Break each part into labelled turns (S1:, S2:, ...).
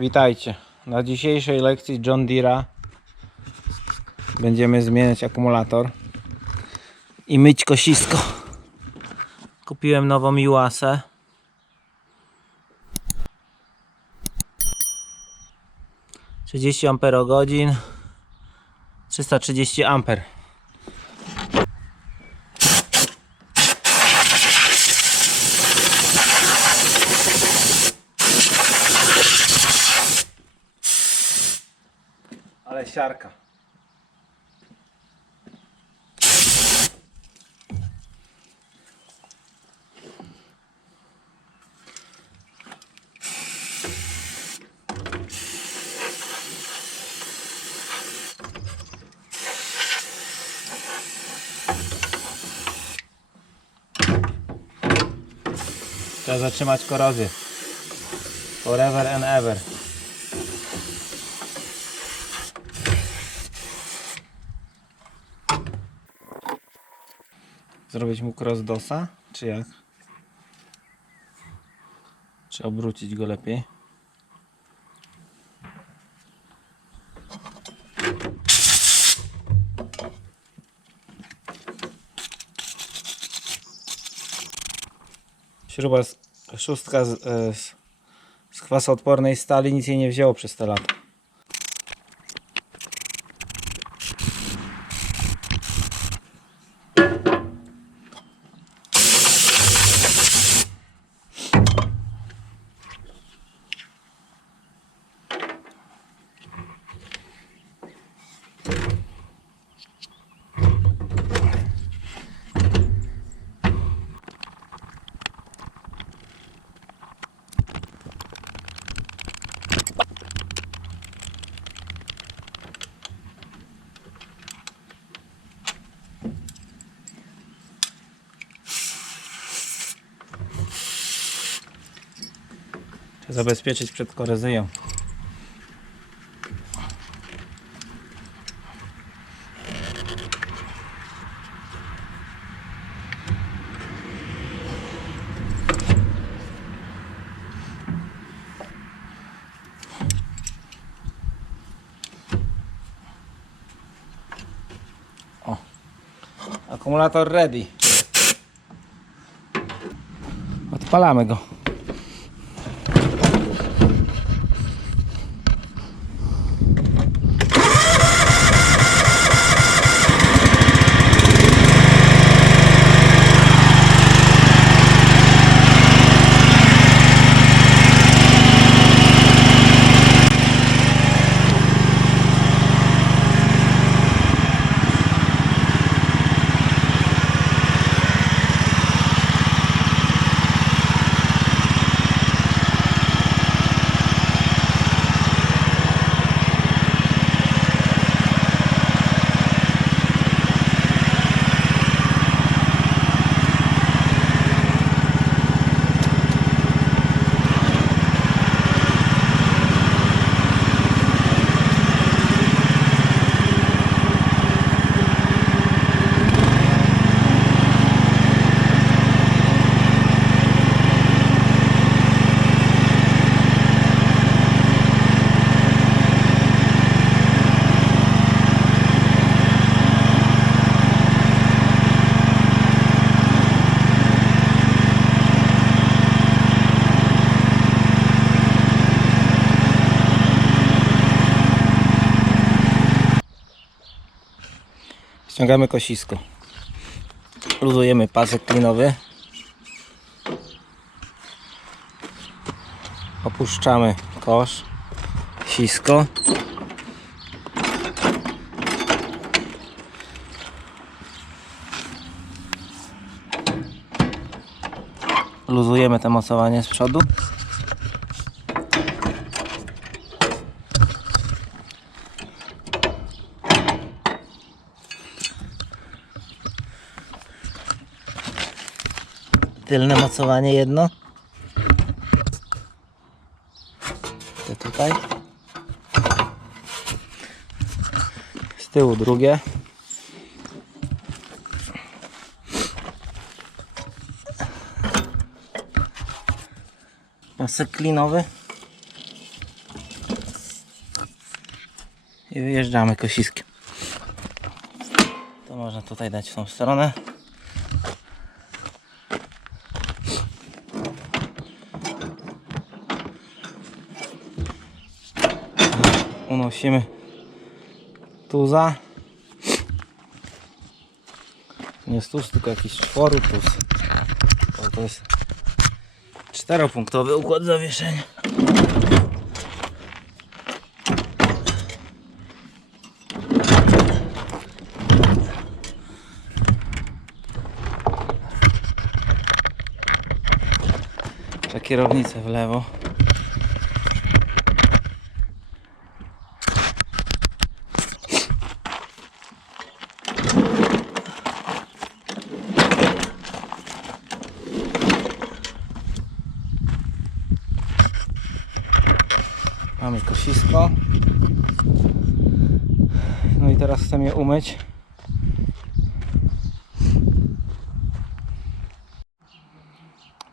S1: Witajcie. Na dzisiejszej lekcji John Deere'a będziemy zmieniać akumulator i myć kosisko. Kupiłem nową Iwasę. Trzydzieści amperogodzin, 330 amper. Siarka. Trzeba zatrzymać korozję. Forever and ever. Zrobić mu cross dosa, czy jak? Czy obrócić go lepiej? Śruba z, szóstka z, e, z kwasoodpornej stali nic jej nie wzięło przez te lata. Zabezpieczyć przed korezyją. O. Akumulator ready. Odpalamy go. Ściągamy kosisko. Luzujemy pasek klinowy. Opuszczamy kosz, sisko. Luzujemy te mocowanie z przodu. Tylne mocowanie jedno. To tutaj. Z tyłu drugie. Pasek klinowy. i wyjeżdżamy kosiskiem. To można tutaj dać w tą stronę. Unosimy tuza. Nie tuz, tylko jakiś czworotuz. Bo to jest czteropunktowy układ zawieszenia. Kierownicę w lewo. Mamy kosisko. No i teraz chcę je umyć.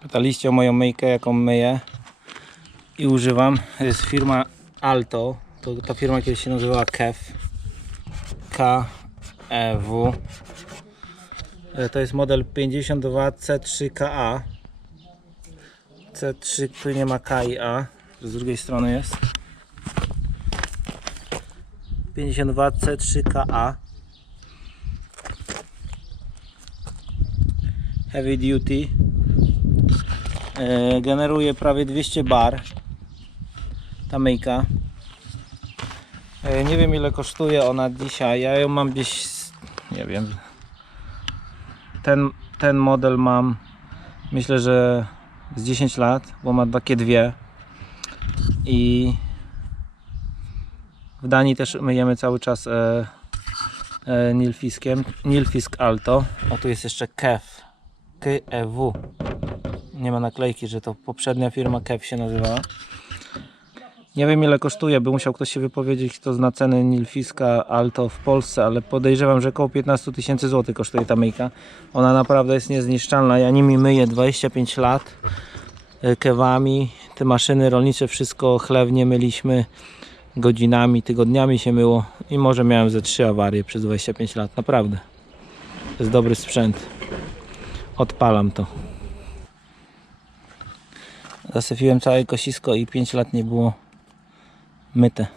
S1: Pytaliście o moją myjkę, jaką myję i używam. To jest firma Alto. To, ta firma kiedyś się nazywała KEW. KEW. E, To jest model 52 C3KA. C3, tu nie ma K i A. Z drugiej strony jest. 52 C3KA. Heavy duty. E, generuje prawie 200 bar. Ta myjka. E, nie wiem ile kosztuje ona dzisiaj. Ja ją mam gdzieś nie wiem. Ten, ten model mam myślę, że z 10 lat bo ma takie dwie. I w Danii też myjemy cały czas e, e, Nilfiskiem Nilfisk Alto o tu jest jeszcze KEF KEW nie ma naklejki, że to poprzednia firma KEF się nazywała. Nie wiem ile kosztuje, by musiał ktoś się wypowiedzieć, kto zna ceny Nilfiska Alto w Polsce, ale podejrzewam, że około 15 tysięcy złotych kosztuje ta myjka. Ona naprawdę jest niezniszczalna. Ja nimi myję 25 lat e, kewami. Te maszyny rolnicze, wszystko chlewnie myliśmy godzinami, tygodniami się myło i może miałem ze 3 awarie przez 25 lat. Naprawdę. To jest dobry sprzęt. Odpalam to. Zasyfiłem całe kosisko i 5 lat nie było myte.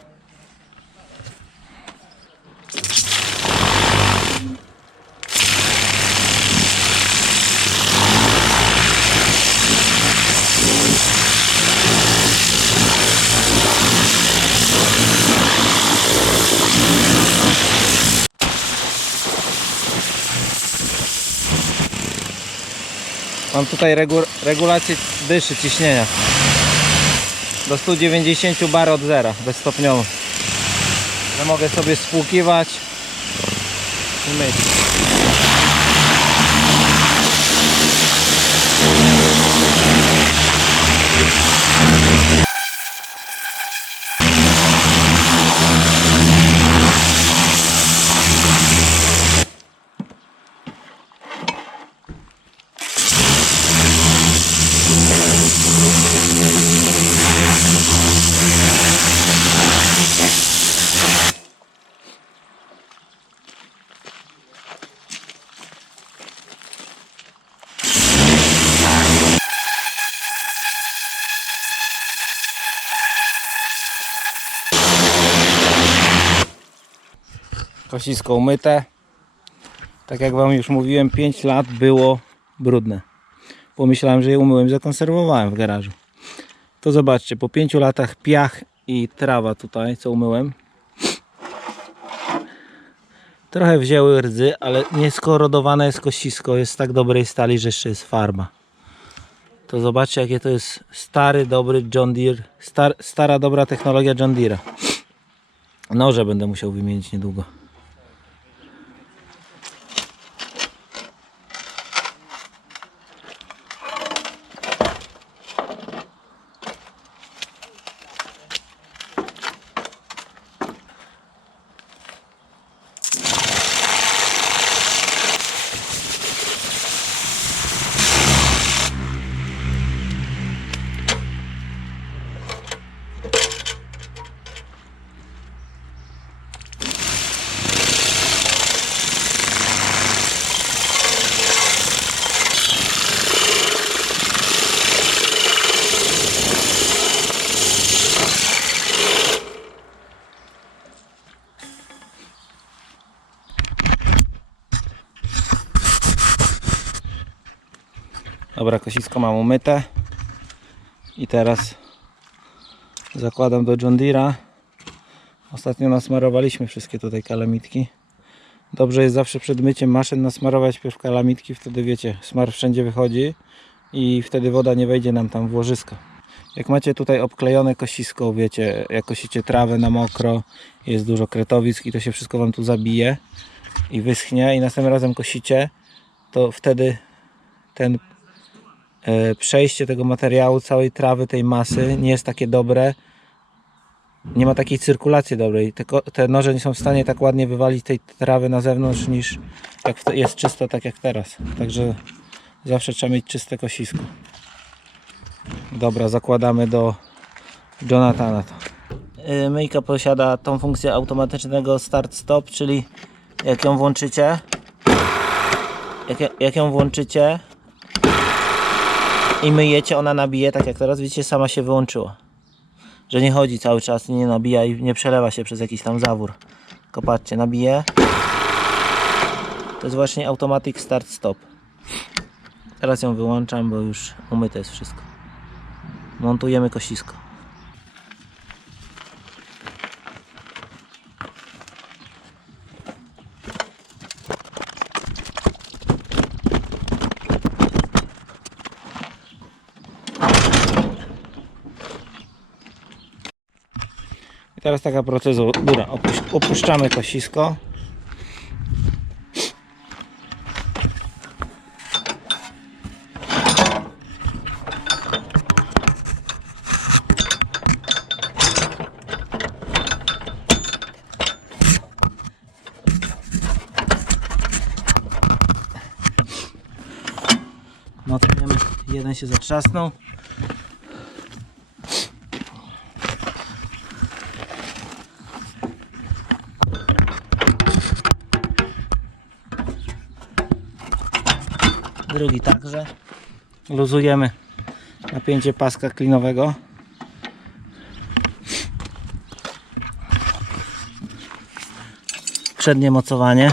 S1: Mam tutaj regu regulację dyszy, ciśnienia. Do 190 bar od zera, bezstopniowo. Że mogę sobie spłukiwać i myć. Kosisko umyte. Tak jak Wam już mówiłem, 5 lat było brudne. Pomyślałem, że je umyłem, zakonserwowałem w garażu. To zobaczcie, po 5 latach piach i trawa tutaj, co umyłem. Trochę wzięły rdzy, ale nieskorodowane jest kosisko. Jest z tak dobrej stali, że jeszcze jest farba. To zobaczcie, jakie to jest stary, dobry John Deere. Star, stara, dobra technologia John Deere'a. Noże będę musiał wymienić niedługo. Dobra, kosisko mam umyte. I teraz zakładam do John Deere'a. Ostatnio nasmarowaliśmy wszystkie tutaj kalamitki. Dobrze jest zawsze przed myciem maszyn nasmarować pierw kalamitki, wtedy wiecie, smar wszędzie wychodzi i wtedy woda nie wejdzie nam tam w łożysko. Jak macie tutaj obklejone kosisko, wiecie, jak kosicie trawę na mokro, jest dużo kretowisk i to się wszystko wam tu zabije i wyschnie i następnym razem kosicie, to wtedy ten przejście tego materiału, całej trawy, tej masy nie jest takie dobre. Nie ma takiej cyrkulacji dobrej. Te, te noże nie są w stanie tak ładnie wywalić tej trawy na zewnątrz niż jak jest czysto tak jak teraz. Także zawsze trzeba mieć czyste kosisko. Dobra, zakładamy do Jonathana to. Y, Myjka posiada tą funkcję automatycznego start-stop, czyli jak ją włączycie, jak, jak ją włączycie i myjecie, ona nabije, tak jak teraz widzicie, sama się wyłączyła. Że nie chodzi cały czas, nie nabija i nie przelewa się przez jakiś tam zawór. Tylko patrzcie, nabije. To jest właśnie automatic start-stop. Teraz ją wyłączam, bo już umyte jest wszystko. Montujemy kosisko. Teraz taka procedura. Opuszczamy kosisko. Mocujemy. Jeden się zatrzasnął. Drugi także. Luzujemy napięcie paska klinowego. Przednie mocowanie.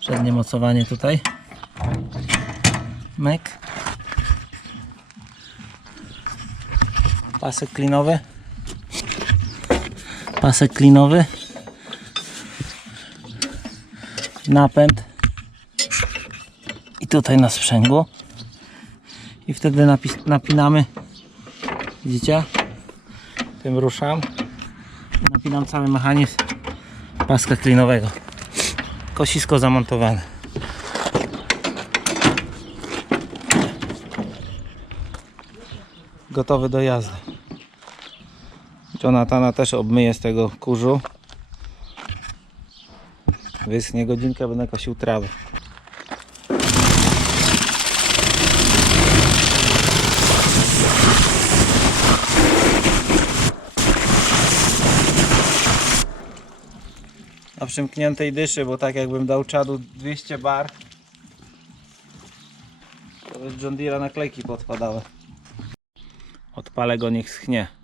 S1: Przednie mocowanie tutaj. Myk. Pasek klinowy pasek klinowy. Napęd. I tutaj na sprzęgło. I wtedy napis, napinamy. Widzicie? Tym ruszam. Napinam cały mechanizm paska klinowego. Kosisko zamontowane. Gotowy do jazdy Jonathana też obmyję z tego kurzu. Wyschnie godzinkę, będę kosił trawę. Na przymkniętej dyszy, bo tak jakbym dał czadu 200 bar, to by John Deere'a naklejki podpadały. Odpalę go, niech schnie.